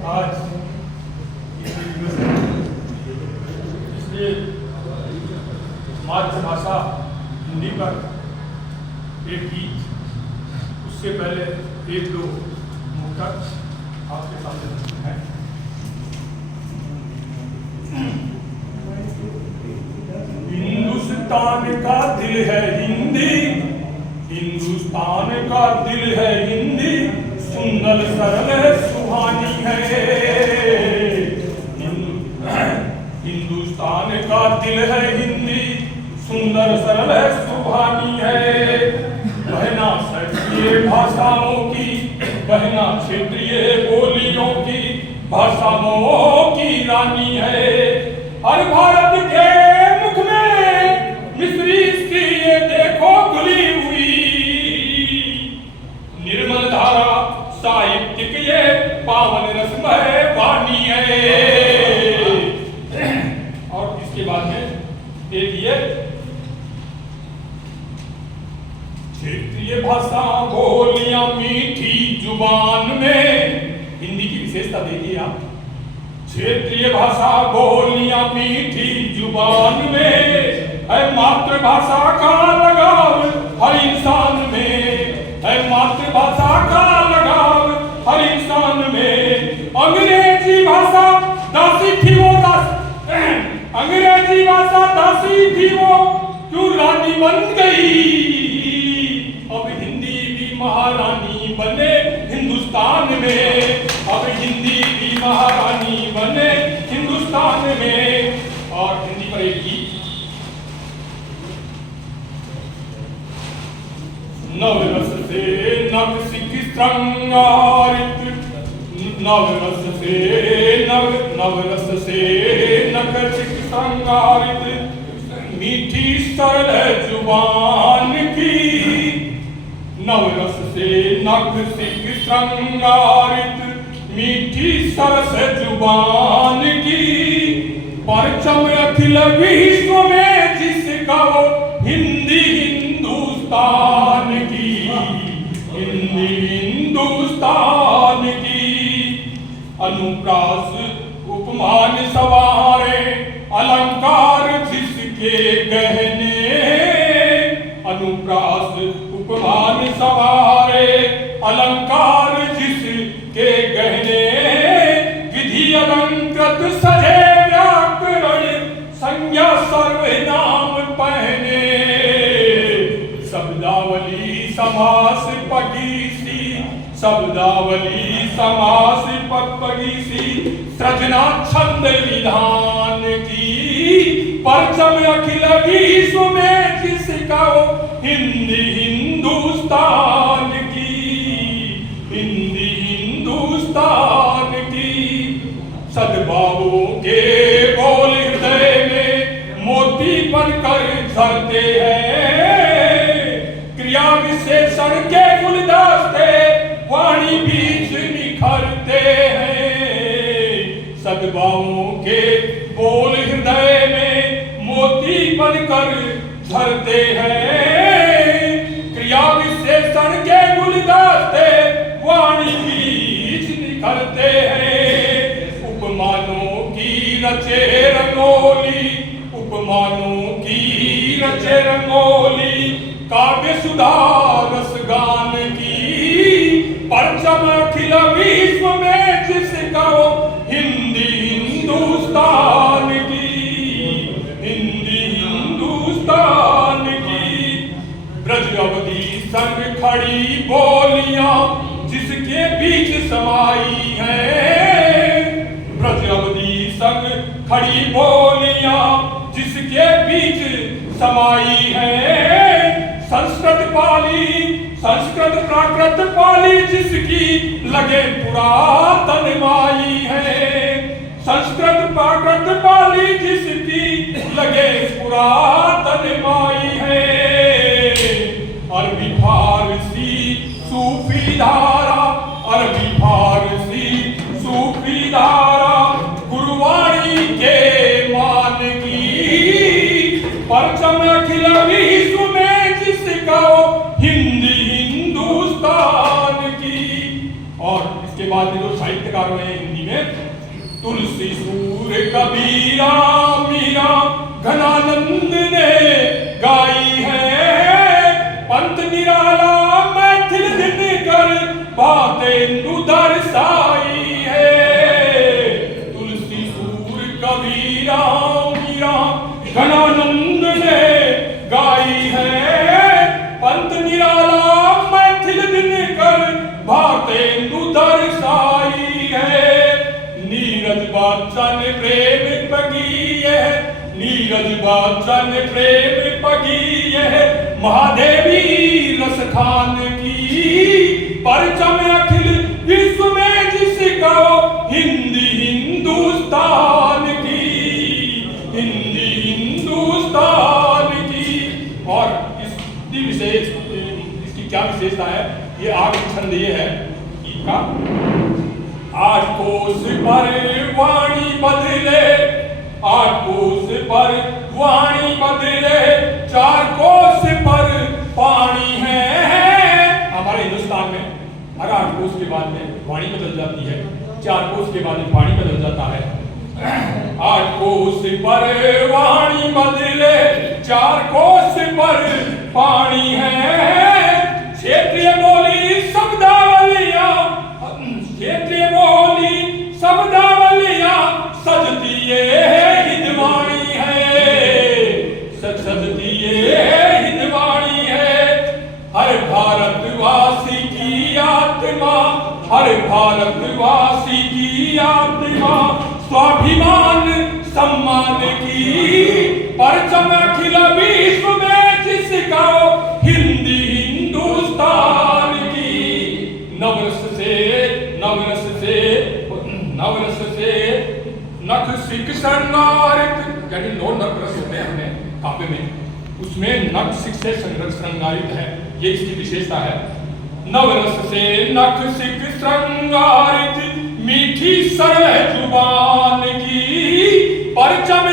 आज हिंदी दिवस है, इसलिए मातृभाषा हिंदी पर एक गीत, उससे पहले एक दो मुक्तक आपके सामने हैं। हिंदुस्तान का दिल है हिंदी, हिंदुस्तान का दिल है हिंदी, सुंदर सरल है सुहानी है। हिंदुस्तान का दिल है हिंदी, सुंदर सरल है सुहानी है। बहना क्षेत्रीय भाषाओं की, बहना क्षेत्रीय बोलियों की, भाषाओं की रानी है। हर भारत के मुख में मिस्री इसकी ये देखो घुली हुई, निर्मल धारा साहित्यिक ये पावन रसमय वाणी है। और इसके बाद में एक ये क्षेत्रीय भाषा बोलियां मीठी जुबान में, हिंदी की विशेषता देखिए आप। क्षेत्रीय भाषा बोलियां मीठी जुबान में, है मातृभाषा का लगाव हर इंसान में, है मातृभाषा का लगाव हर इंसान में। अंग्रेजी भाषा दासी थी वो अंग्रेजी भाषा दासी थी वो, क्यों रानी बन गई। अब हिंदी भी महारानी बने हिंदुस्तान में, अब हिंदी भी महारानी बने हिंदुस्तान में। और हिंदी पर एक गीत, नवरस से नवसिक श्रृंगारित, नवरस से नवरस से नवसिक श्रृंगारित, मीठी सरल जुबान की, नवरस से नवसिक श्रृंगारित, मीठी सरस जुबान की। परचम अखिल विश्व में जिसका वो हिंदी हिंदुस्तान की, हिंदी हिंदुस्तान की। अनुप्रास उपमान सवारे अलंकार जिसके गहने, अनुप्रास उपमान सवारे अलंकार जिसके गहने। विधि अलंकृत सजे व्याकरण संज्ञा सर्वनाम पहने। शब्दावली समास पगीसी, शब्दावली समास पगीसी, सृजना छंद विधान की। परचम अखिल विश्व में जिसका वो हिंदी हिंदुस्तान की, हिंदी हिंदुस्तान की। सद्भावों के बोल हृदय में मोती बनकर झरते हैं, क्रिया विशेषण के गुलदस्ते वाणी बीच निखरते हैं। सद्भावों के बोल हृदय में मोती बनकर झरते हैं, क्रिया विशेषण के गुलदस्ते वाणी बीच निखरते हैं। उपमानों की रचे रंगोली, उपमानों की रचे रंगोली, काव्य सुधा रस गान की। परचम अखिल विश्व में जिसका वो हिंदी हिंदुस्तान की, हिंदी हिंदुस्तान की। ब्रज अवधि संग खड़ी बोलियां जिसके बीच समाई हैं, ब्रज अवधि संग खड़ी बोलियां जिसके बीच समाई हैं। संस्कृत पाली, संस्कृत प्राकृत पाली जिसकी लगे पुरातन माई है। संस्कृत प्राकृत पाली जिसकी लगे पुरातन माई है। अरबी फारसी सूफी धारा, अरबी फारसी सूफी धारा, गुरुवाणी के मान की। परचम अखिल विश्व में जिसका हिंदी हिंदुस्तान की। और इसके बाद जो साहित्यकारों ने हिंदी में तुलसी सूर कबीरा मीरा घनानंद ने गाई है, पंत निराला मैथिल दिनकर भातेंदु दर्शाई है। तुलसी सूर कबीरा मीरा घनानंद ने गाई है, पंत निराला मैथिल दिनकर भातेंदु दर्शाई है। नीरज बच्चन प्रेम पगी है, नीरज बच्चन प्रेम पगी है, महादेवी रस खान की परचम अखिल विश्व में जिसका हिंदी हिंदुस्तान की, हिंदी हिंदुस्तान की। और इसकी विशेष, इसकी क्या विशेषता है? ये आठ छंद ये है का 8 कोस पर वाणी बदले, 8 कोस पर वाणी बदले, 4 कोस पर पानी है। हमारे हिंदुस्तान में हर 8 कोस के बाद में वाणी बदल जाती है, 4 कोस के बाद में पानी बदल जाता है। 8 कोस पर वाणी बदले, 4 कोस पर पानी है। क्षेत्रीय बोली शब्दावलियां, क्षेत्रीय बोली शब्दावलियां सजती ये हिंदवाणी है, सजती ये हिंदवाणी है। हर भारतवासी की आत्मा, हर भारतवासी की आत्मा स्वाभिमान सम्मान की परचम अखिल विश्व में जिसका हिंदी हिंदुस्तान की। नवरस से नवरस से नवरस से नख सिख श्रृंगारित, यानी 9 नवरस होते हैं हमें काव्य में, उसमें नख सिख से श्रृंगारित है, ये इसकी विशेषता है। नवरस से नख सिख श्रृंगारित मीठी सरल जुबान की परचम